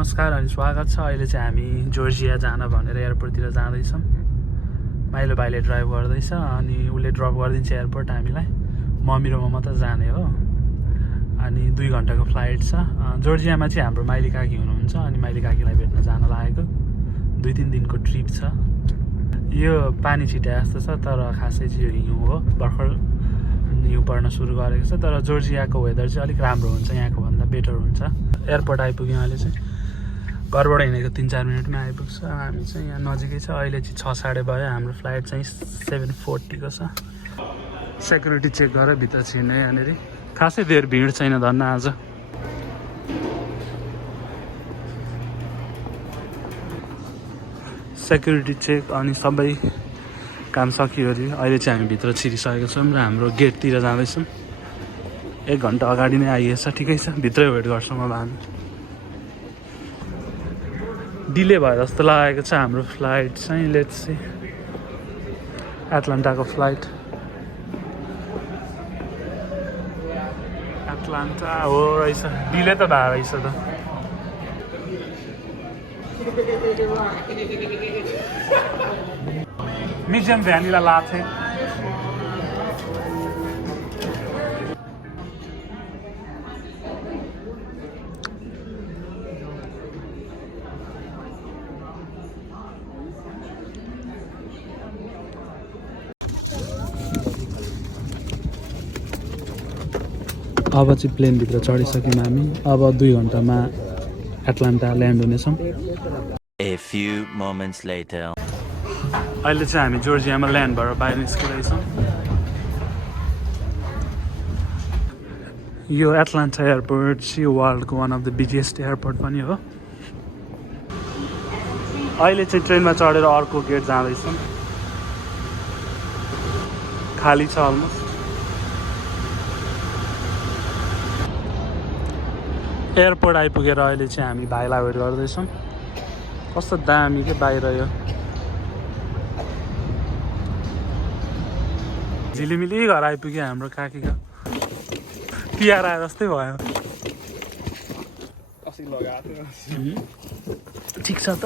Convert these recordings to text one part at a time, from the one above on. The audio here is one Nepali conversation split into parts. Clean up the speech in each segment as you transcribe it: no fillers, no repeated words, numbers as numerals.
नमस्कार अनि स्वागत छ। अहिले चाहिँ हामी जर्जिया जान भनेर एयरपोर्टतिर जाँदैछौँ। माइलो भाइले ड्राइभ गर्दैछ अनि उसले ड्रप गरिदिन्छ एयरपोर्ट हामीलाई। मम्मी र म मात्र जाने हो अनि 2 घन्टाको फ्लाइट छ। जर्जियामा चाहिँ हाम्रो माइली काकी हुनुहुन्छ अनि माइली काकीलाई भेट्न जान लागेको। 2-3 दिनको ट्रिप छ। यो पानी छिटे जस्तो छ तर खासै चाहिँ यो हिउँ हो। भर्खर हिउँ पर्न सुरु गरेको छ तर जर्जियाको वेदर चाहिँ अलिक राम्रो हुन्छ, यहाँको भन्दा बेटर हुन्छ। एयरपोर्ट आइपुग्यौँ अहिले चाहिँ। घरबाट हिँडेको 3-4 मिनटमा आइपुग्छ। हामी चाहिँ यहाँ नजिकै छ। अहिले चाहिँ 6:30 भयो। हाम्रो फ्लाइट चाहिँ 7:40 को छ। सेक्युरिटी चेक गरेर भित्र छिर्ने यहाँनिर। खासै धेर भिड छैन धन्न आज। सेक्युरिटी चेक अनि सबै काम सकियोरी अहिले चाहिँ हामी भित्र छिरिसकेको छौँ र हाम्रो गेटतिर जाँदैछौँ। 1 घन्टा अगाडि नै आइएछ, ठिकै छ। भित्रै वेट गर्छौँ अब हामी। डिले भयो जस्तो लागेको छ हाम्रो फ्लाइट चाहिँ। Let's see. एटलान्टाको फ्लाइट। एटलान्टा हो रहेछ। डिले त भएको रहेछ त। मिडियम भ्यानिला लाथे। अब चाहिँ प्लेनभित्र चढिसक्यौँ हामी। अब 2 घन्टामा Atlanta land हुनेछौँ। A few moments later. अहिले चाहिँ हामी जर्जियामा ल्यान्ड भएर बाहिर निस्किँदैछौँ। यो एटलान्टा एयरपोर्ट चाहिँ वर्ल्डको one of the biggest airport पनि हो। अहिले चाहिँ ट्रेनमा चढेर अर्को गेट जाँदैछौँ। खाली छ अलमोस्ट। एयरपोर्ट आइपुगेर अहिले चाहिँ हामी भाइलाई वेट गर्दैछौँ। कस्तो दामी के बाहिर यो। झिलिमिली घर आइपुग्यो हाम्रो काकी घर। तिहार आए जस्तै भयो। ठिक छ त।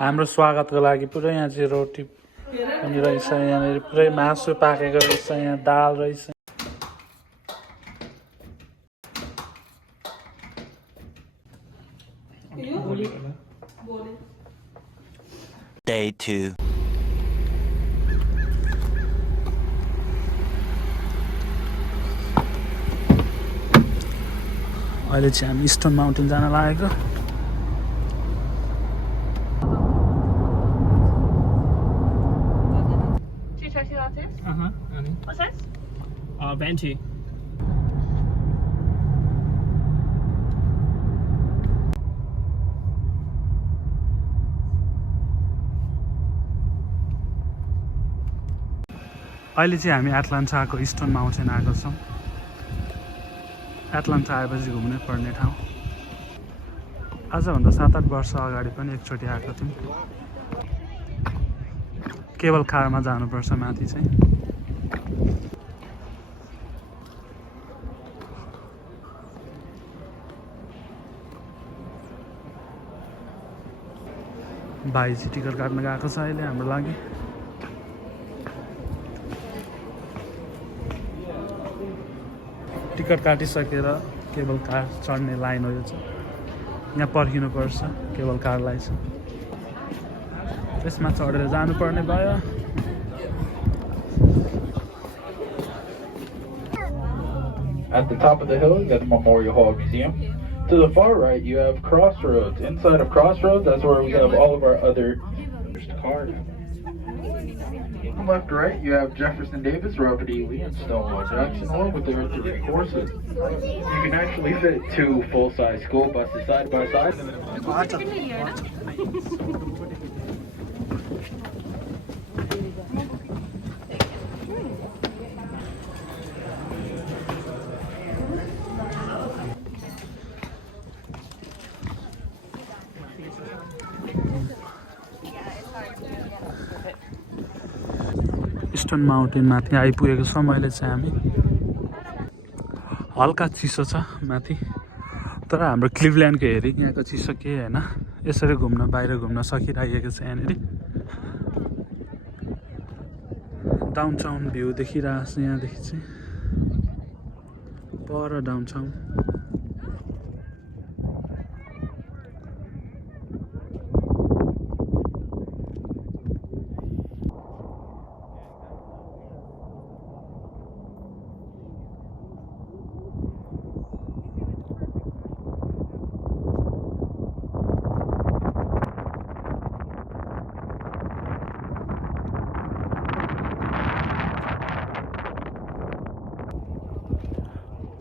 हाम्रो स्वागतको लागि पुरै यहाँ चाहिँ रोटी पनि रहेछ। यहाँनिर पुरै मासु पाकेको रहेछ। यहाँ दाल रहेछ। Day 2. अहिले चाहिँ हामी स्टोन माउन्टेन जान लागेको। Venti. अहिले चाहिँ हामी एटलान्टाको स्टोन माउन्टेन आएको छौँ। एटलान्टा आएपछि घुम्नै पर्ने ठाउँ। आजभन्दा 7-8 वर्ष अगाडि पनि एकचोटि आएको थियौँ। केबल कारमा जानुपर्छ माथि चाहिँ। भाइ चाहिँ टिकट काट्न गएको छ अहिले हाम्रो लागि। टिकट काटिसकेर केबल कार चढ्ने लाइन हो यो चाहिँ। यहाँ पर्खिनुपर्छ केबल कारलाई चाहिँ। त्यसमा चढेर जानुपर्ने भयो। At the top of the hill, you got the Memorial Hall Museum. To the far right, you have Crossroads. Inside of Crossroads, that's where we have all of our other cars. Left to right, you have Jefferson Davis, Robert E. Lee, and Stonewall Jackson, along with their 3 horses. You can actually fit 2 full-size school buses side by side. Stone mountain माथि आइपुगेको छौँ। अहिले चाहिँ हामी हल्का चिसो छ माथि। तर हाम्रो क्लिभल्यान्डको हेरी यहाँको चिसो के होइन यसरी घुम्न बाहिर घुम्न सकिरहेको छ यहाँनिर डाउनटाउन भ्यू देखिरहेको छ यहाँदेखि चाहिँ पर डाउनटाउन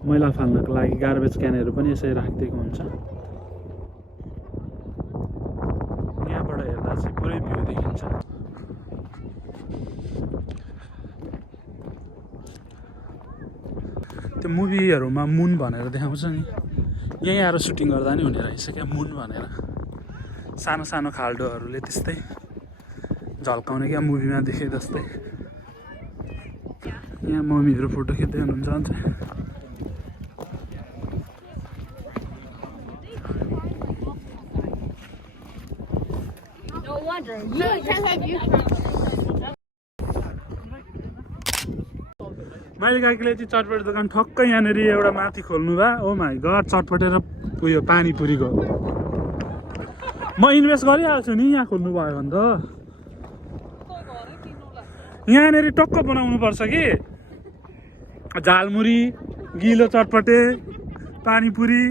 मैला फाल्नको लागि गार्बेज क्यानहरू पनि यसरी राखिदिएको हुन्छ यहाँबाट हेर्दा चाहिँ पुरै भ्यू देखिन्छ त्यो मुभीहरूमा मुन भनेर देखाउँछ नि यहीँ आएर सुटिङ गर्दा नि हुने रहेछ क्या मुन भनेर सानो सानो खाल्डोहरूले त्यस्तै झल्काउने क्या मुभीमा देखे जस्तै यहाँ मम्मीहरू फोटो खिच्दै हुनुहुन्छ अन्त मैले काकीले चाहिँ चटपटे दोकान ठक्कै यहाँनिर एउटा माथि खोल्नु भयो ओ माई गड चटपटे र उयो पानीपुरीको म इन्भेस्ट गरिहाल्छु नि यहाँ खोल्नु भयो भने त यहाँनिर टक्क बनाउनु पर्छ कि झालमुरी गिलो चटपटे पानीपुरी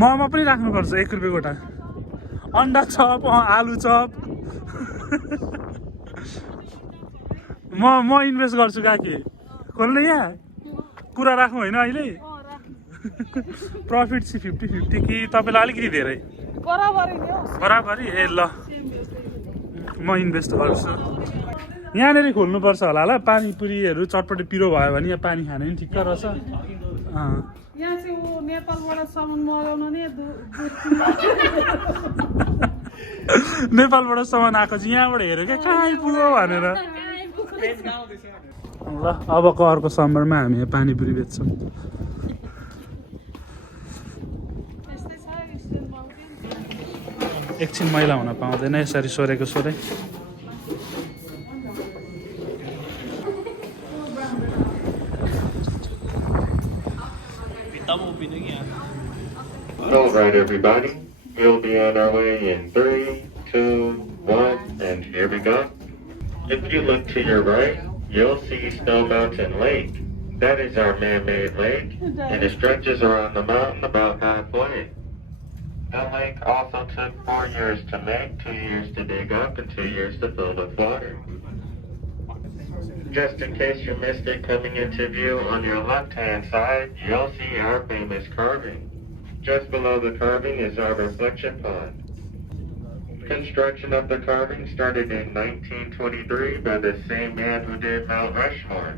मोमो पनि राख्नुपर्छ 1 रुपियाँ गोटा अन्डा चप आलु चप म इन्भेस्ट गर्छु काकी खोल्ने यहाँ कुरा राखौँ होइन अहिले प्रफिट चाहिँ 50-50 कि तपाईँलाई अलिकति धेरै बराबरी ए ल म इन्भेस्ट गर्छु यहाँनिर खोल्नुपर्छ होला ल पानीपुरीहरू चटपटे पिरो भयो भने यहाँ पानी खाने पनि ठिक्क रहेछ यहाँ चाहिँ ऊ नेपालबाट सामान मगाउनु नि नेपालबाट सामान आएको चाहिँ यहाँबाट हेऱ्यो क्या कहाँ आइपुग्यो भनेर ल अबको अर्को समरमा हामी यहाँ पानीपुरी बेच्छौँ एकछिन मैला हुन पाउँदैन यसरी सोरेको सोरे All right, everybody. We'll be on our way in 3, 2, 1, and here we go. If you look to your right, you'll see Snow Mountain Lake. That is our man-made lake, and it stretches around the mountain about halfway. The lake also took 4 years to make, 2 years to dig up, and 2 years to fill with water. Just in case you missed it coming into view, on your left-hand side, you'll see our famous carving. Just below the carving is our reflection pond. Construction of the carving started in 1923 by the same man who did Mount Rushmore.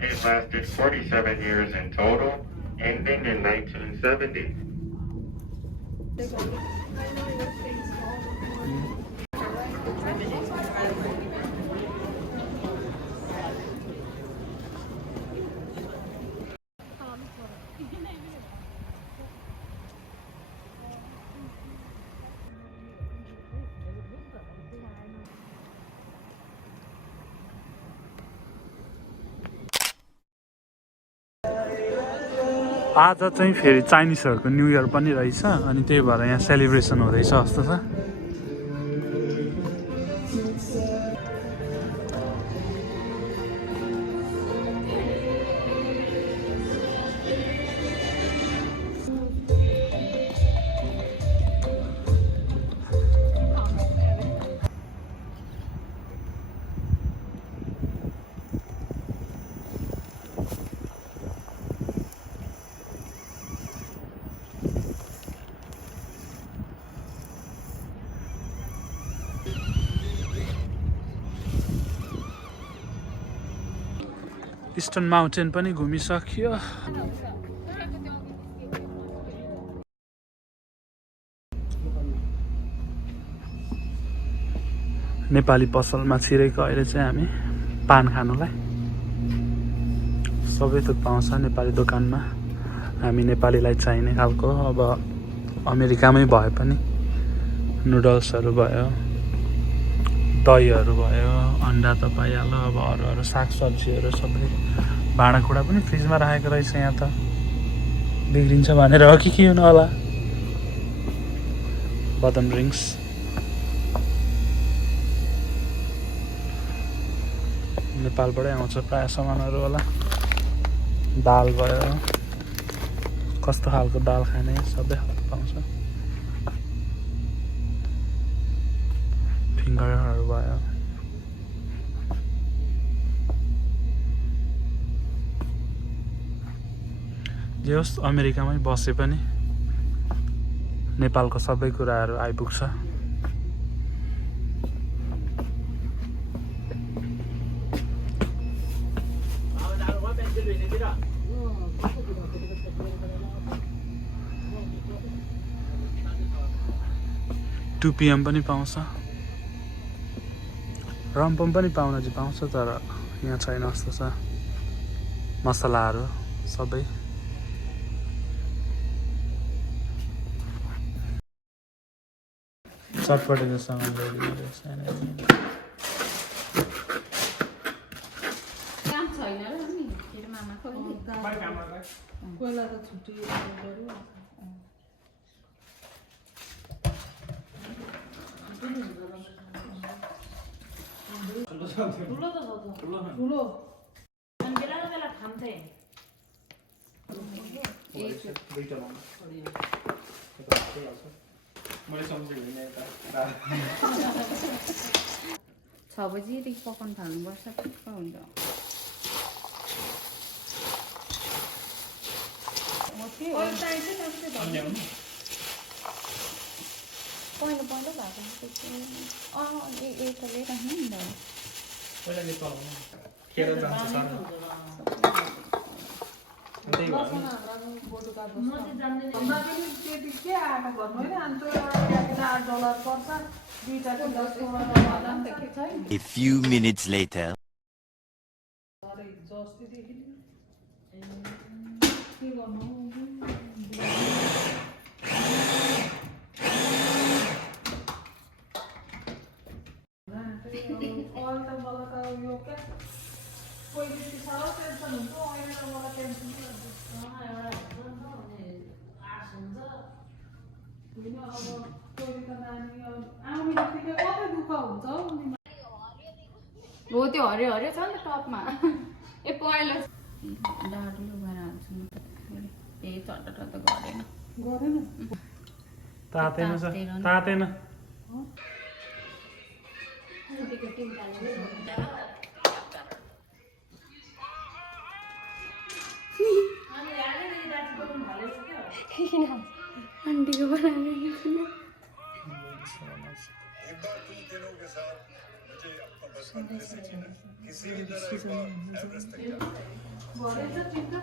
It lasted 47 years in total, ending in 1970. आज चाहिँ फेरि चाइनिजहरूको न्यू इयर पनि रहेछ अनि त्यही भएर यहाँ सेलिब्रेसन हुँदैछ जस्तो छ इस्टर्न माउन्टेन पनि घुमिसक्यो नेपाली पसलमा छिरेको अहिले चाहिँ हामी पान खानुलाई सबै थोक पाउँछ नेपाली दोकानमा हामी नेपालीलाई चाहिने खालको। अब अमेरिकामै भए पनि नुडल्सहरू भयो, दहीहरू भयो, अन्डा त पाइहाल्यो। अब अरू सागसब्जीहरू सबै भाँडाकुँडा पनि फ्रिजमा राखेको रहेछ। यहाँ त बिग्रिन्छ भनेर हो कि के हुनु होला। बदम ड्रिङ्क्स, नेपालबाटै आउँछ प्रायः सामानहरू होला। दाल भयो, कस्तो खालको दाल खाने सबै खालको पाउँछ। फिङ्गरहरू भयो, जे होस् अमेरिकामै बसे पनि नेपालको सबै कुराहरू आइपुग्छ। टु PM पनि पाउँछ, रम्पम पनि पाउन चाहिँ पाउँछ, तर यहाँ छैन जस्तो छ। मसलाहरू सबै चटपटेको सामान ल्याइदिनु रहेछ। कोइला त छुट्टी गर्यो। ठुलो छ बजीदेखि पकाउनु थाल्नुपर्छ, ठिक्क हुन्छ। पहिलो पहिलो भएको एकले राख्नु नि A few minutes later. हो त्यो हरियो हरियो छ नि टपमा। ए पहिला डाडु भएर हाल्छु नि त। ए चट्ट त गरेन तातेन छ, तातेन। आन्टीको बनाएर घरै छ चिन्ता